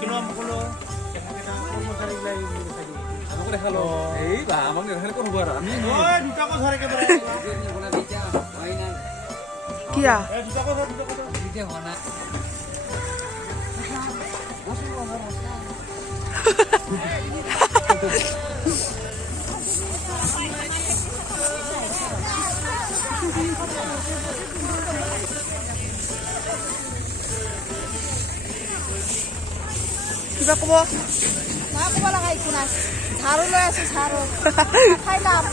Kilo ampulo. কর্মচারী লাগি থাকে আমাকে দেখালো এই বা আমাকে দেখালে কোন হবার আমি ওই দুটা কসারে কে বলে কিয়া এই দুটা কসারে দিতে হয় না কিবা কব না ক'ব লগা একো নাই ঝাৰু লৈ আছো ঝাৰু খাই লাভ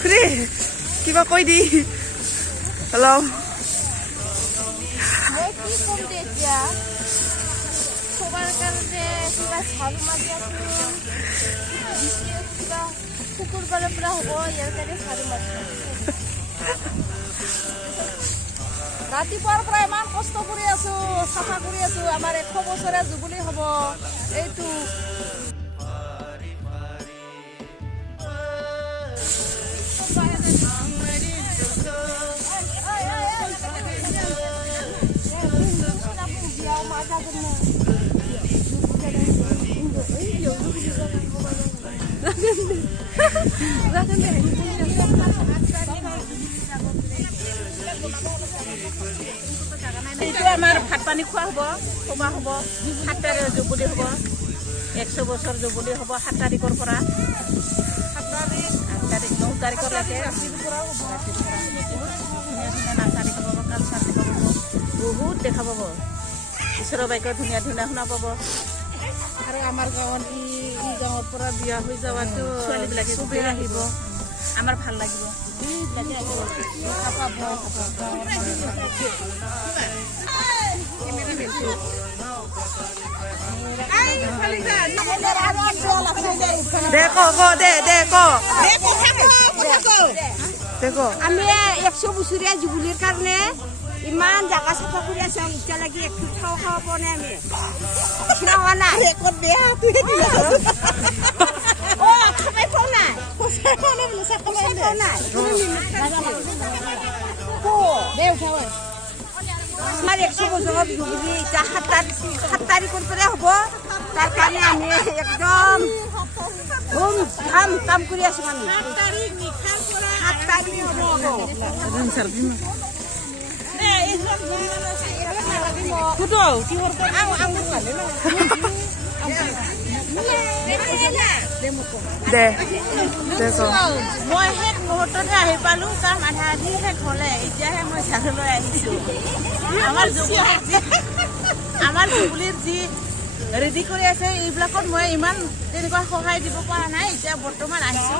খুৰী কিবা কৈ দি হেল্ল' মই কি ক'ম দে এতিয়া চবৰ কাৰণে কিবা ঝাৰু মাৰি আছো কিবা শুকুৰবাৰৰ পৰা হ'ব ইয়াৰ কাৰণে ঝাৰু মাৰিছো ৰাতিপুৱাৰ পৰা ইমান কষ্ট কৰি আছো চাফা কৰি আছো আমাৰ 100 বছৰীয়া জুবলি হ'ব এইটো এইটো আমাৰ ভাত পানী খোৱা হ'ব খোৱা হ'ব 7 তাৰিখ জুবলি হ'ব 100 বছৰ জুবলি হ'ব 7 তাৰিখৰ পৰা 7 তাৰিখ 9 তাৰিখলৈকে বহুত দেখা পাব ঈশ্বৰৰ বাইকত ধুনীয়া ধুনীয়া শুনা পাব আৰু আমাৰ গাঁৱত ই গাঁৱৰ পৰা বিয়া হৈ যোৱাটো ছোৱালীবিলাকে চবেই আহিব আমাৰ ভাল লাগিব দে ক দে ক আমি 100 বছৰীয়া জুবলিৰ কাৰণে ইমান জাগা চাফা কৰি আছো এতিয়ালৈকে একটু খাব পৰা নাই আমি খাৱা নাই ৰেকৰ্ড বেয়া তুই দিলা অ খাই পোৱা নাই আমাৰ 100 বছৰৰ জুবলি এতিয়া 7 তাৰিখৰ পৰা হ'ব তাৰ কাৰণে আমি একদম ধুম ধাম কাম কৰি আছো মানে 7 তাৰিখ দে দে ক মই শেষ মুহূৰ্ততে আহি পালো কাম আধা আধি শেষ হ'লে এতিয়াহে মই ঝাৰু লৈ আহিছো আমাৰ জুবলিৰ যি ৰেডি কৰি আছে এইবিলাকত মই ইমান তেনেকুৱা সহায় দিব পৰা নাই এতিয়া বৰ্তমান আহিছো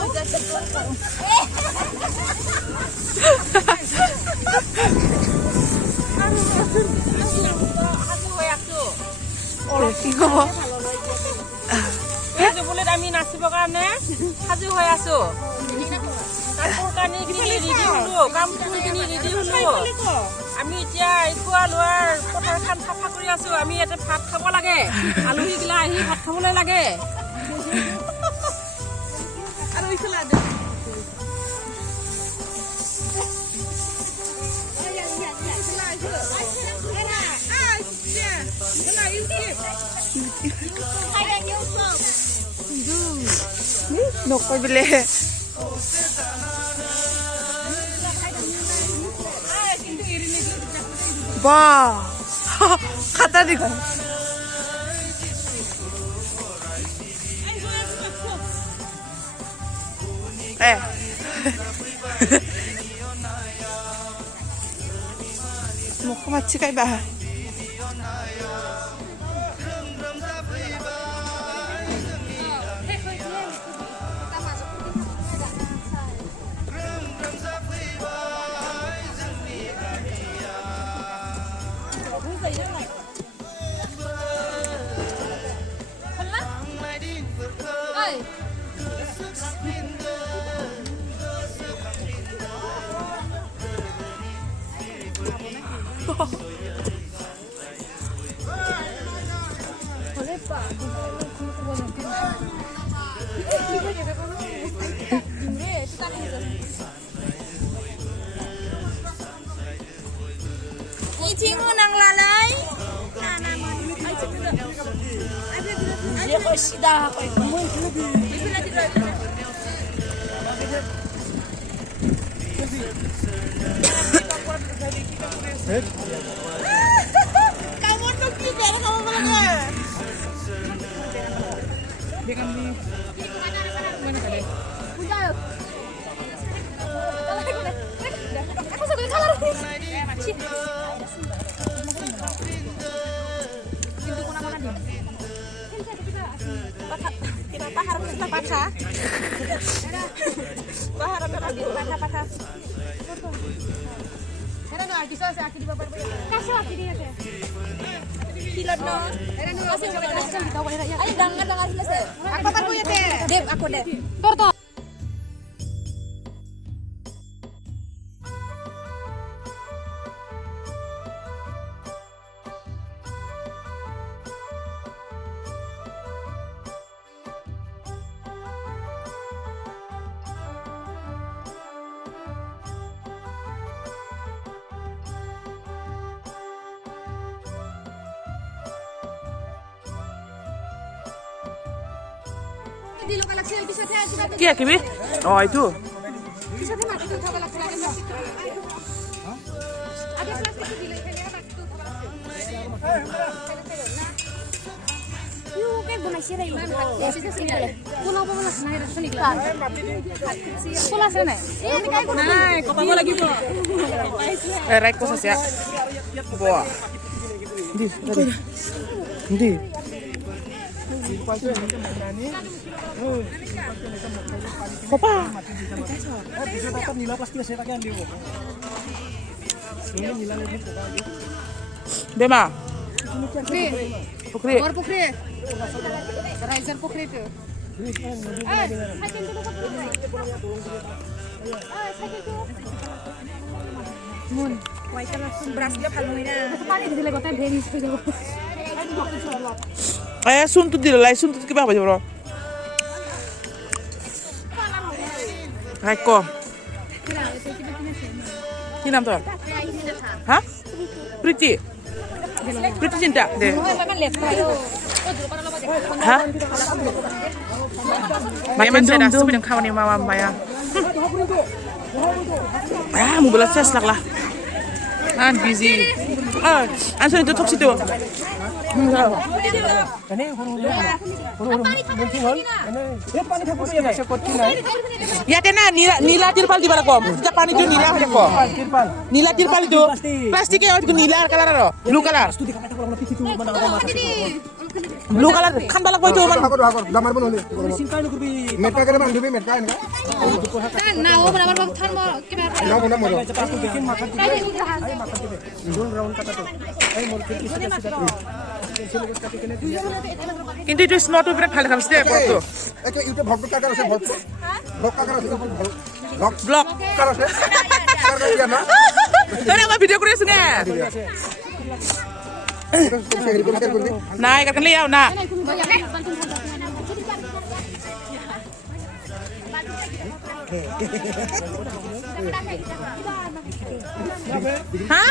কি হ'ব জুবলিত আমি নাচিবৰ কাৰণে সাজু হৈ আছো কাপোৰ কানি কিনি ৰেডি হলো কাম কিনি ৰেডি হলো আমি এতিয়া খোৱা লোৱাৰ পথাৰখন চাফা কৰি আছো আমি ইয়াতে ভাত খাব লাগে আলহীগিলা আহি ভাত খাবলৈ লাগে আৰু নকয় বোলে বা খাতা দি মোক মাতছি কাইবা Icingu nang lalai. Dia kok sudah apa itu? Kamu tuh gimana kamu bilangnya? Aku suka kamar. Pintu kuna mana dia? Kita harus kita paksa. Bahar apa dia? Paksa. Era no artista se aquí di papá. Kasih aquí dia ke. Pilot no. Era no kasih kita tahu era ya. Ayo dengar selesai. Aku kan punya teh. Dep aku deh. Torto. Kia Kibi? Oh itu. Reko saja. Boa. Di. Kopa. Bisa dapat nila pasti saya pakai andi. Ini nila ini coba aja. Dema. Pukri. Pukri. Or pukri. Riser pukri tu. Mun. Waiter langsung beras dia kalau ini. Pani di sini kota Denis tu jago. Suntu dilalai, suntu kiba apa bro? Reko. Ini nama tuh? Hah? Pretty. Pretty cinta deh. Hah? Macam saya dah sebelum kawan ni mama Maya. Mau belas selak lah. Busy. Anson itu toksi tu. Ya tena nila tirpal di bala kom. Sejak pani itu nila ada kom. Nila tirpal itu plastiknya itu nila color lo. Blue color. Blue color kan balak boy itu man. Gambar pun boleh. Metka kena man dubi metka ini kan? Nah, oh benar benar than mo kena. Nah, mau. কিন্তু itu snow-টো বিৰাট ভাল দেখাইছে দেই পৰটো একে YouTube ভক্ত কাকাৰ আছে ভক্ত blog কাকাৰ আছে blog কাকাৰ আছে কাকাৰ দিয়া না তই আমাৰ ভিডিঅ' কৰি আছো নে নাই কাৰkan liaw na Hah?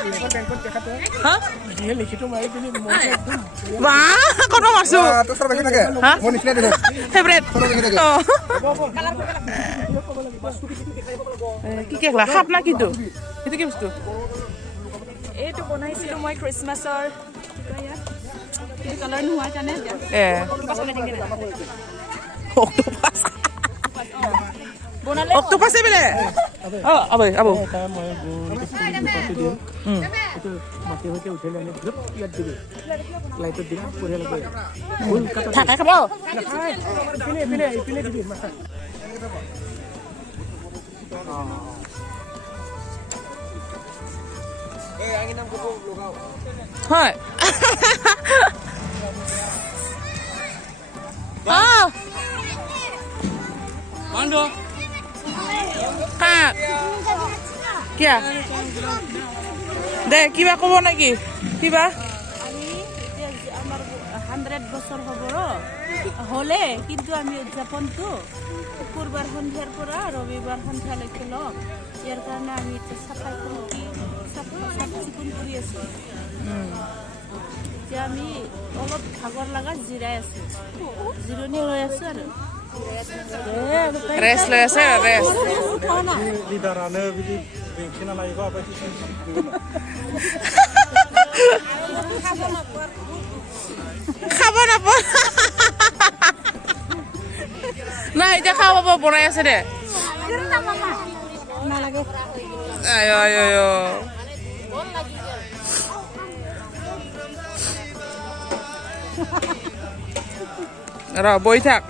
Hah? Dia likhito mari kini Wah, kono masuk. terus terus lagi. Hah? Mau nisnya deh. Favorite. Oh. কি কেক লা খাপ না কিন্তু এটা কি বস্তু এইটো বনাইছিলো মই ক্ৰিসমাছৰ কি কালাৰ নোহোৱাৰ কাৰণে অক্টোপাস বনালে অক্টোপাস বেলে আবো itu mati hote uthele ani grup ইয়াত দিবি লাইটত দিবি পঢ়ে লাগে ফুল কাটা থাকা খাব ইপিনে দিবি মাথা এই আঙি নাম কো লগাও হয় Mando. Kak. Kia. দে কিবা কব নাকি কিবা আমাৰ 100 বছৰ হ'ব হলে কিন্তু আমি উদযাপনটো শুকুৰবাৰ সন্ধিয়াৰ পৰা ৰবিবাৰ সন্ধিয়ালৈকে ল'ম ইয়াৰ কাৰণে আমি এতিয়া চাফাই চাফ চিকুণ কৰি আছোঁ এতিয়া আমি অলপ ভাগৰ লগা জিৰাই আছোঁ জিৰণি লৈ আছোঁ আৰু ৰেষ্ট লৈ আছে ৰেষ্ট লিডাৰাनो बिदि बेंखिना लायोबा बायदि খাব নাপাব নাই এতিয়া খাব পাব বনাই আছে দে আয় আয় আয় বহি থাক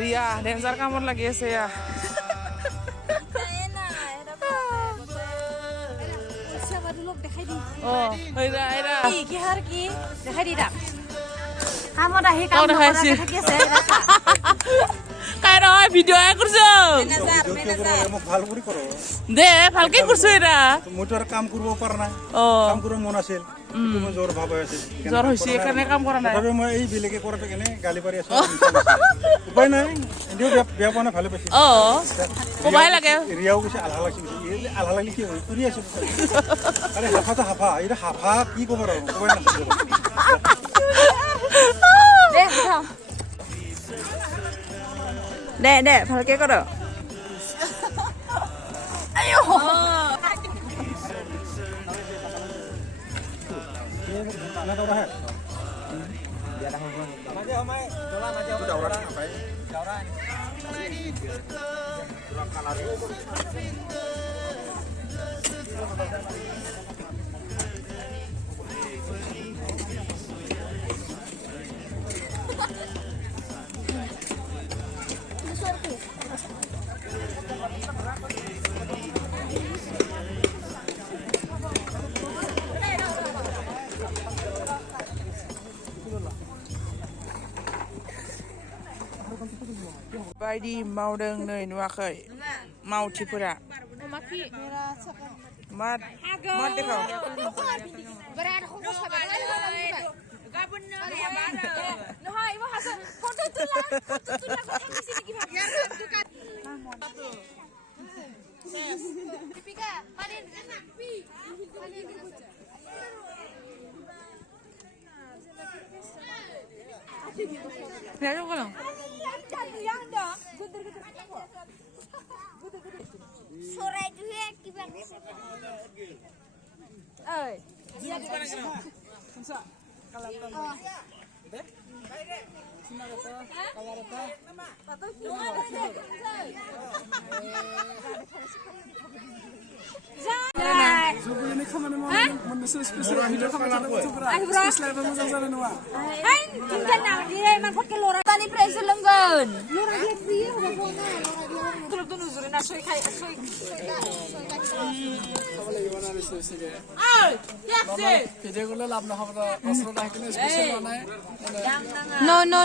রিয়া ডেঞ্জার কামত লাগি আছে ইয়া ভিডিও করছো দে ভালকে করছো এটা মই তো কাম কৰিব পৰা নাই কাম কৰিব মন আছিল মই জ্বৰ ভাব হৈ আছিল জ্বৰ হৈছে এখানে কাম কৰা নাই তবে মই এই বিলেকে কৰাটো কেনে গালি পাৰি আছো উপায় নাই এদিও বেয়া পোৱা নাই ভালে পাইছে কবাই লাগে ৰিয়াও কৈছে আলহা লাগিছে আলহা লাগলি কি হয় কৰি আছো আৰে হাফাটো হাফা এটা হাফা কি ক'ব আৰু কবাই নাই দে ভালকে কৰ না দাও হে बायदि मावदों नै नुवाखै मावथिफोरा मा देखाव Sore juga kibar.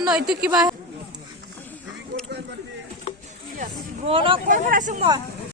No, itu kibar. Bolok, kau kerasa semua.